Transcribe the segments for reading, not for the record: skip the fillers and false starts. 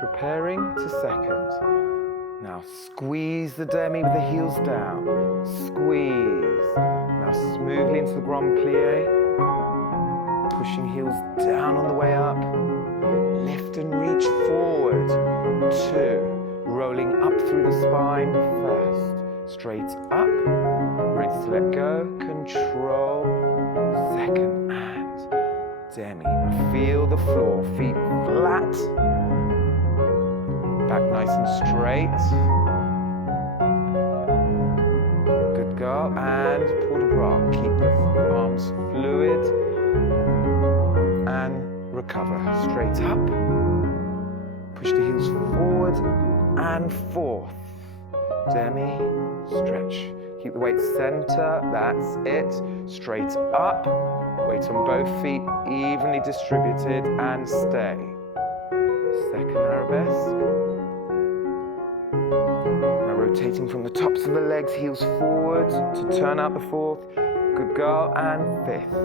Preparing to second. Now squeeze the demi with the heels down. Squeeze. Now smoothly into the grand plie. Pushing heels down on the way up. Lift and reach forward. 2. Rolling up through the spine first. Straight up. Ready to let go. Control. Second and demi. Now feel the floor. Feet flat. Back nice and straight. Good girl. And port de bras. Keep the arms fluid. And recover. Straight up. Push the heels forward and forth. Demi. Stretch. Keep the weight center. That's it. Straight up. Weight on both feet. Evenly distributed. And stay. Second arabesque. Rotating from the tops of the legs, heels forward to turn out the fourth. Good girl. And fifth.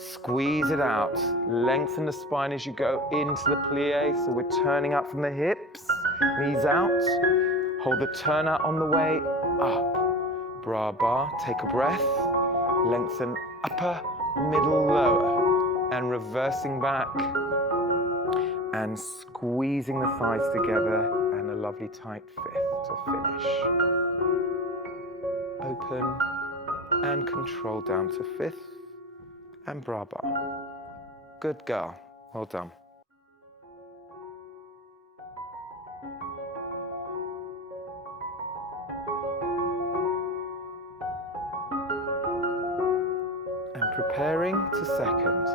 Squeeze it out. Lengthen the spine as you go into the plie. So we're turning up from the hips. Knees out. Hold the turn out on the way up. Bra bar. Take a breath. Lengthen upper, middle, lower. And reversing back. And squeezing the thighs together. And a lovely tight fifth to finish. Open and control down to fifth and bra bar. Good girl. Well done. And preparing to second.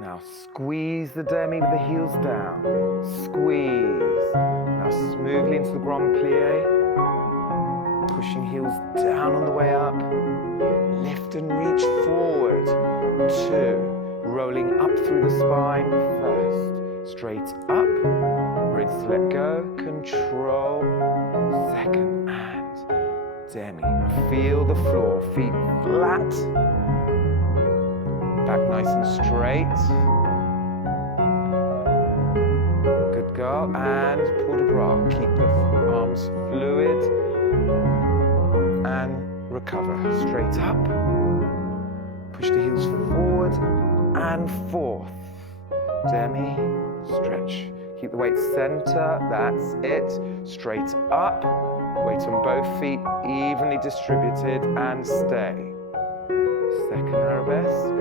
Now squeeze the demi with the heels down. Squeeze. Now smoothly into the grand plie. Pushing heels down on the way up. Lift and reach forward. 2. Rolling up through the spine first. Straight up. Ready to let go. Control. Second and demi. Now feel the floor. Feet flat. Back nice and straight. Good girl. And port de bras. Keep the arms fluid. And recover. Straight up. Push the heels forward and forth. Demi. Stretch. Keep the weight center. That's it. Straight up. Weight on both feet. Evenly distributed. And stay. Second arabesque.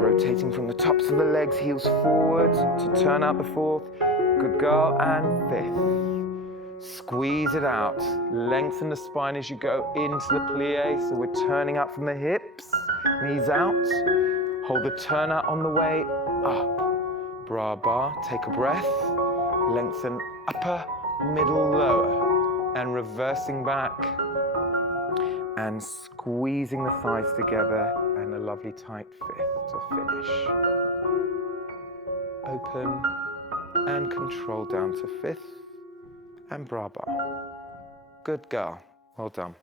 Rotating from the tops of the legs, heels forward to turn out the fourth. Good girl. And fifth. Squeeze it out. Lengthen the spine as you go into the plie. So we're turning up from the hips. Knees out. Hold the turn out on the way up. Bra bar. Take a breath. Lengthen upper, middle, lower. And reversing back. And squeezing the thighs together. And a lovely tight fifth to finish. Open and control down to fifth and bra bar. Good girl. Well done.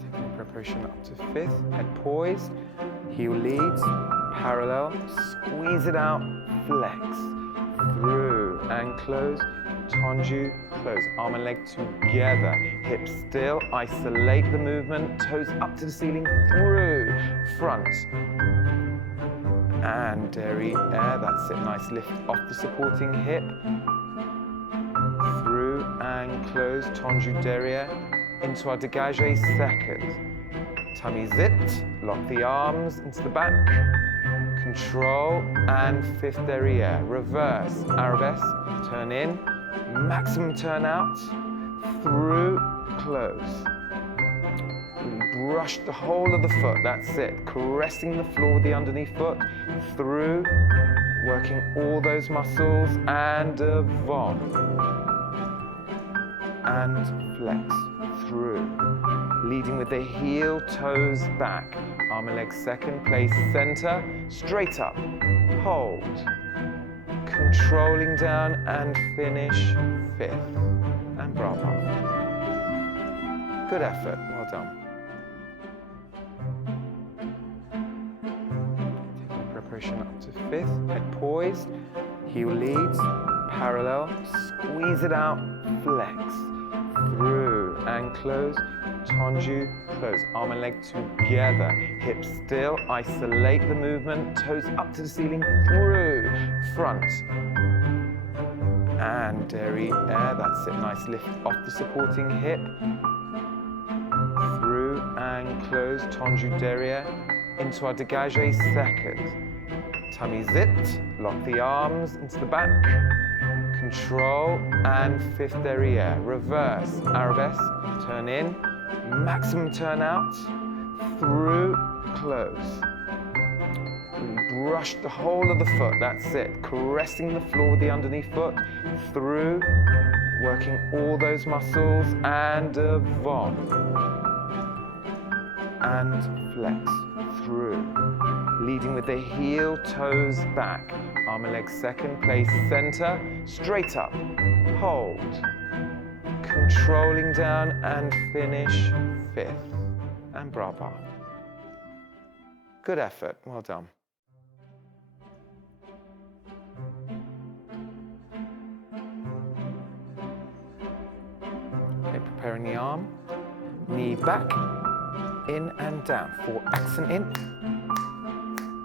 Taking the preparation up to fifth. Head poised. Heel leads. Parallel. Squeeze it out. Flex. Through and close. Tendu, close. Arm and leg together. Hips still. Isolate the movement. Toes up to the ceiling. Through. Front. And derriere. That's it. Nice lift off the supporting hip. Through and close. Tendu derriere. Into our dégagé second. Tummy zipped. Lock the arms into the back. Control. And fifth derriere. Reverse. Arabesque. Turn in. Maximum turn out, through, close. Really brush the whole of the foot, that's it. Caressing the floor with the underneath foot, through, working all those muscles, and avant. And flex, through. Leading with the heel, toes back. Arm and leg second, place center, straight up, hold. Controlling down and finish fifth. And bra bar. Good effort, well done. Acceleration up to fifth, head poised, heel leads, parallel, squeeze it out, flex, through and close, tendu, close, arm and leg together, hips still, isolate the movement, toes up to the ceiling, through, front, and derriere, that's it, nice lift off the supporting hip, through and close, tendu derriere, into our dégagé second. Tummy zipped, lock the arms into the back, control, and fifth derriere, reverse, arabesque, turn in, maximum turn out, through, close. Really brush the whole of the foot, that's it, caressing the floor with the underneath foot, through, working all those muscles, and avant, and flex, through, leading with the heel, toes back, arm and leg second, place center, straight up, hold, controlling down and finish fifth, and brava. Good effort, well done. Okay, preparing the arm, knee back, in and down, 4 accent in.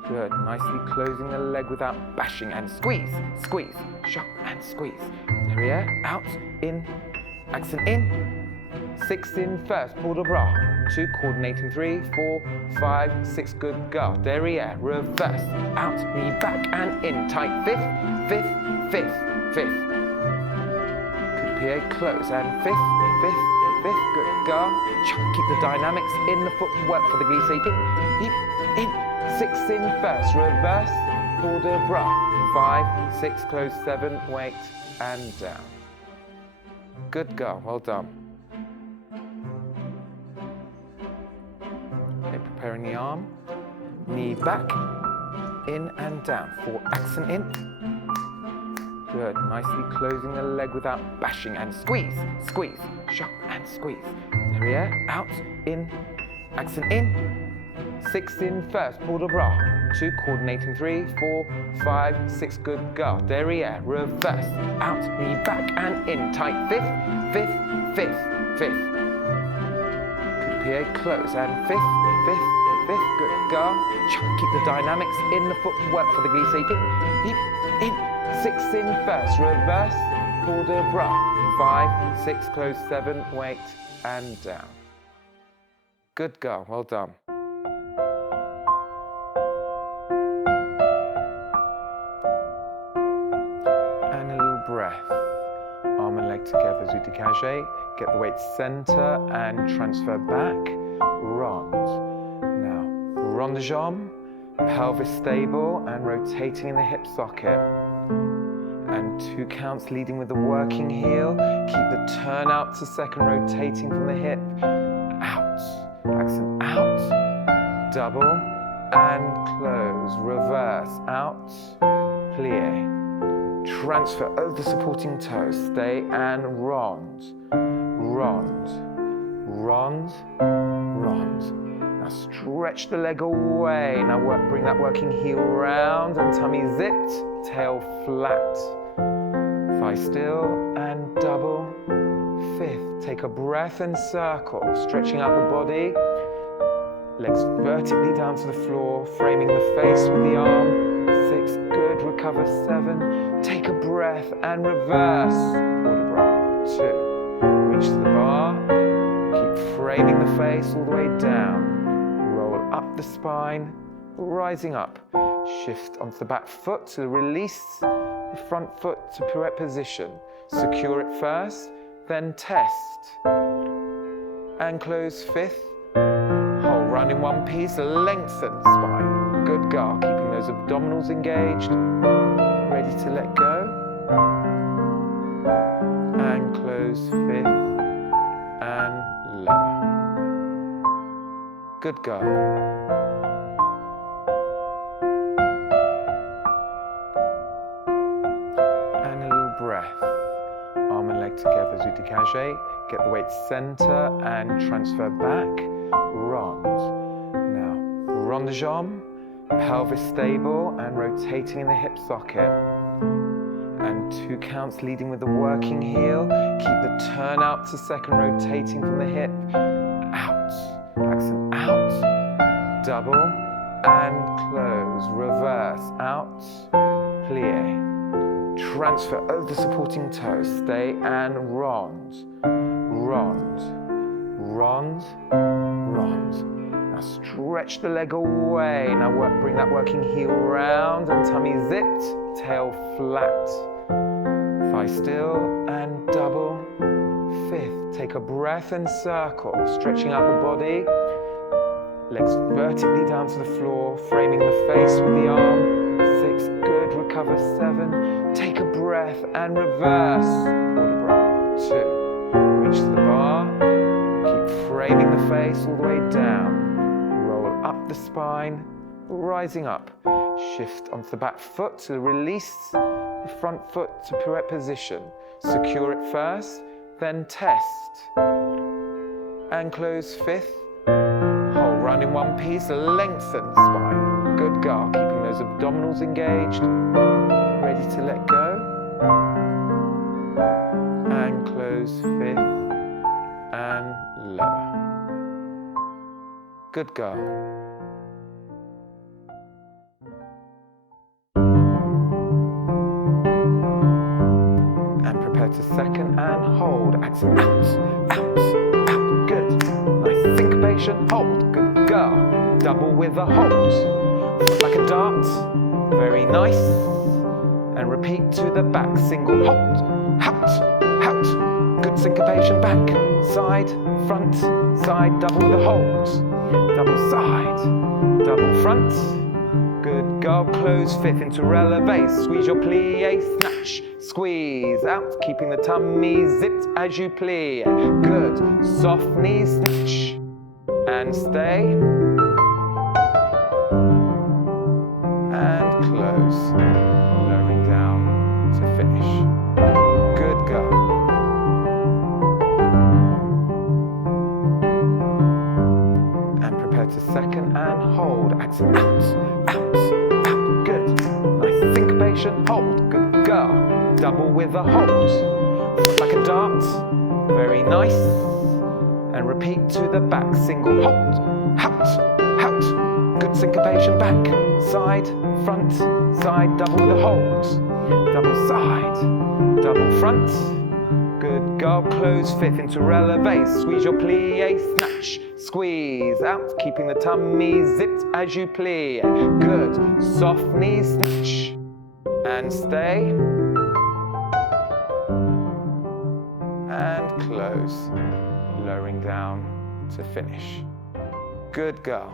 Good, nicely closing the leg without bashing and squeeze, squeeze, sharp and squeeze. Derriere, out, in, accent in, 6 in first, port de bras, 2, coordinating 3, 4, 5, 6, good girl. Derriere, reverse, out, knee back and in, tight, fifth, fifth, fifth, fifth. Good plie, close and fifth, fifth, fifth, good girl. Keep the dynamics in the footwork for the glisse, in. 6 in first, reverse, port de bras, 5, 6, close, 7, wait, and down. Good girl, well done. Okay, preparing the arm, knee back, in and down, 4 accent in. Good, nicely closing the leg without bashing and squeeze, squeeze, sharp and squeeze. Derriere, out, in, accent in. 6 in first, port de bras, 2, coordinating 3, 4, 5, 6, good girl. Derriere, reverse, out, knee back and in, tight, fifth, fifth, fifth, fifth. Good plie, close and fifth, fifth, fifth, good girl. Keep the dynamics in the footwork for the glisse, in. 6 in first, reverse, port de bras, 5, 6, close, 7, wait, and down. Good girl, well done. Breath. Arm and leg together as we dégagé. Get the weight center and transfer back. Rond. Now, rond de jambe, pelvis stable and rotating in the hip socket. And 2 counts leading with the working heel. Keep the turn out to second, rotating from the hip. Out. Accent out. Double and close. Reverse. Out. Plie. Transfer over the supporting toes, stay and rond, rond, rond, rond. Now stretch the leg away. Now bring that working heel round and tummy zipped, tail flat. Thigh still and double, fifth. Take a breath and circle, stretching out the body. Legs vertically down to the floor, framing the face with the arm. 6, good, recover, 7. Take a breath and reverse. Port de bras, 2. Reach to the bar. Keep framing the face all the way down. Roll up the spine, rising up. Shift onto the back foot to release the front foot to pirouette position. Secure it first, then test. And close, fifth. Hold, run in one piece, lengthen spine. Good girl, keeping those abdominals engaged. Ready to let go. And close, fifth. And lower. Good girl. And a little breath. Arm and leg together as we dégagé. Get the weight center and transfer back. Rond. Now, rond de jambe, Pelvis stable and rotating in the hip socket. And 2 counts leading with the working heel. Keep the turn out to second, rotating from the hip. Out, accent out, double and close, reverse, out, plie. Transfer over the supporting toes, stay and rond, rond, rond, rond. Now stretch the leg away. Now bring that working heel round and tummy zipped, tail flat. Thigh still and double. 5th, take a breath and circle, stretching out the body. Legs vertically down to the floor, framing the face with the arm. 6, good, recover. 7, take a breath and reverse. Vertebra. 2, reach to the bar, keep framing the face all the way down. Roll up the spine, rising up. Shift onto the back foot to release the front foot to pirouette position. Secure it first, then test. And close 5th. Hold, run in one piece, lengthen the spine. Good girl, keeping those abdominals engaged. Ready to let go. And close 5th. And lower. Good girl. And prepare to second and hold. Accent out, out, out. Good. Nice syncopation. Hold. Good girl. Double with a hold. Foot like a dart. Very nice. And repeat to the back. Single hold. Out, out. Good syncopation. Back, side, front, side. Double with a hold. Double side, double front. Good girl, close 5th into releve. Squeeze your plie, snatch, squeeze out, keeping the tummy zipped as you plie. Good, soft knee snatch, and stay. And close, lowering down to finish. Good girl. To second and hold, accent out, out, out, good. Nice syncopation, hold, good girl. Double with a hold, foot like a dart, very nice. And repeat to the back, single hold, out, out. Good syncopation, back, side, front, side, double with a hold. Double side, double front. Good girl, close 5th into releve. Squeeze your plie, snatch, squeeze out, keeping the tummy zipped as you plie. Good, soft knee snatch, and stay. And close, lowering down to finish. Good girl.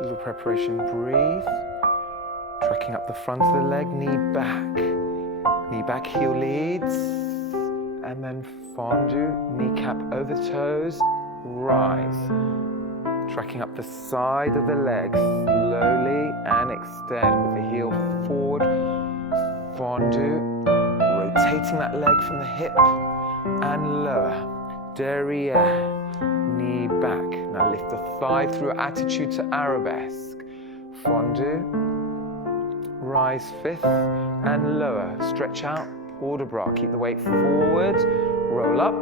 Little preparation, breathe. Tracking up the front of the leg, knee back, heel leads. And then fondue, kneecap over the toes, rise. Tracking up the side of the leg, slowly and extend with the heel forward. Fondue, rotating that leg from the hip and lower. Derriere. Knee back. Now lift the thigh through attitude to arabesque. Fondue. Rise 5th and lower. Stretch out. Port de bras. Keep the weight forward. Roll up.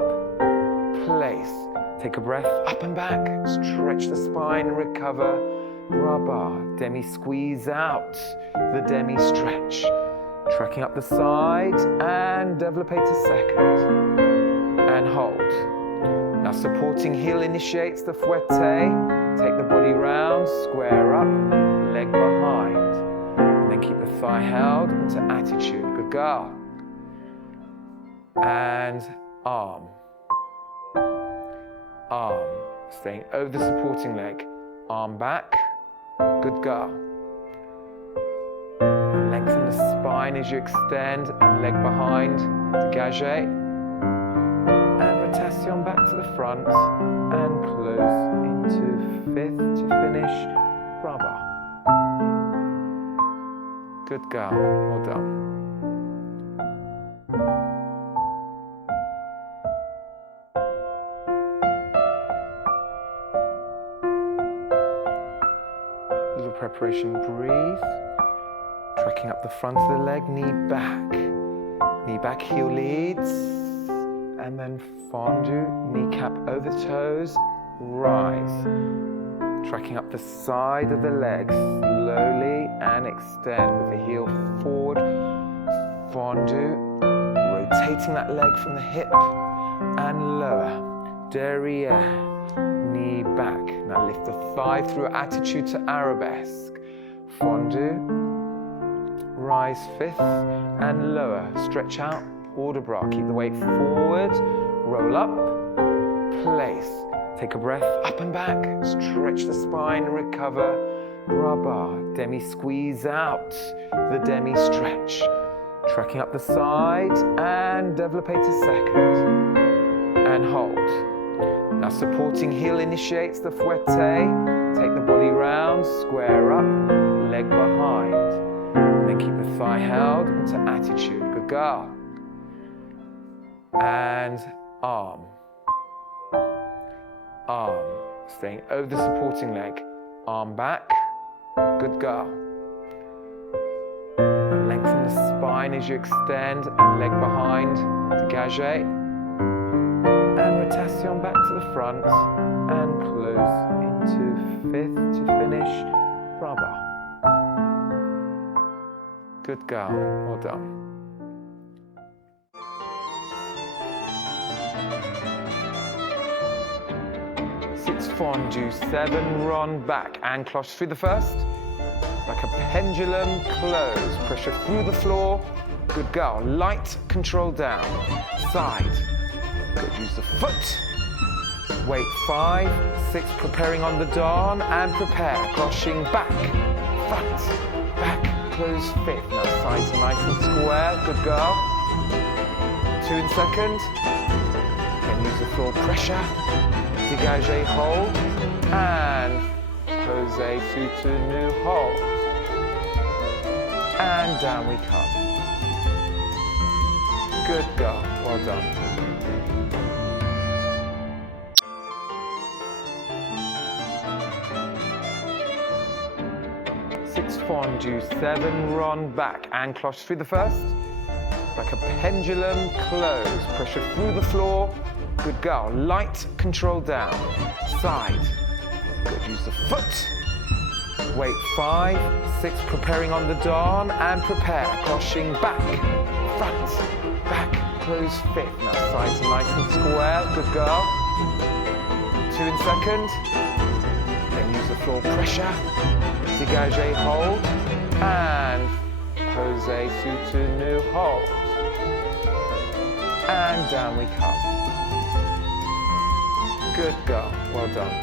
Place. Take a breath up and back. Stretch the spine. Recover. Bras bar. Demi squeeze out. The demi stretch. Tracking up the side and développé to second. And hold. Now supporting heel initiates the fouette. Take the body round, square up, leg behind. And then keep the thigh held into attitude. Good girl. And arm. Arm. Staying over the supporting leg. Arm back. Good girl. And lengthen the spine as you extend and leg behind. Dégagé. Rotation back to the front and close into 5th to finish. Bras bar. Good girl. Well done. preparation, breathe. Tracking up the front of the leg, knee back, heel leads. And then fondu, kneecap over toes, rise. Tracking up the side of the leg, slowly and extend with the heel forward, fondu. Rotating that leg from the hip and lower, derriere. Knee back. Now lift the thigh through attitude to arabesque. Fondu. Rise fifth and lower. Stretch out. Port de bras. Keep the weight forward. Roll up. Place. Take a breath up and back. Stretch the spine. Recover. Bras bar. Demi squeeze out. The demi stretch. Tracking up the side and développé to second. And hold. Now supporting heel initiates the fouette. Take the body round, square up, leg behind. And then keep the thigh held into attitude. Good girl. And arm. Arm. Staying over the supporting leg. Arm back. Good girl. And lengthen the spine as you extend and leg behind. Dégagé. And rotation back to the front and close into fifth to finish. Brava. Good girl. Well done. Six fondu, 7 rond back and cloche through the first. Like a pendulum, close. Pressure through the floor. Good girl. Light control down. Side. Good, use the foot. Weight 5, 6, preparing on the dawn and prepare. Cloching back, front, back, close fifth. Now sides nice and square, good girl. 2 in second. Then use the floor pressure. Dégagé, hold. And posé, soutenu, hold. And down we come. Good girl, well done. Six fondu, 7 rond back and cloche through the first. Like a pendulum, close. Pressure through the floor. Good girl. Light control down. Side. Good. Use the foot. Weight 5, 6, preparing on the dawn and prepare. Cloching back, front, back, close fifth. Now sides nice and square. Good girl. 2 in second. Then use the floor pressure. Dégagé, hold, and posé, soutenu, hold. And down we come. Good girl, well done.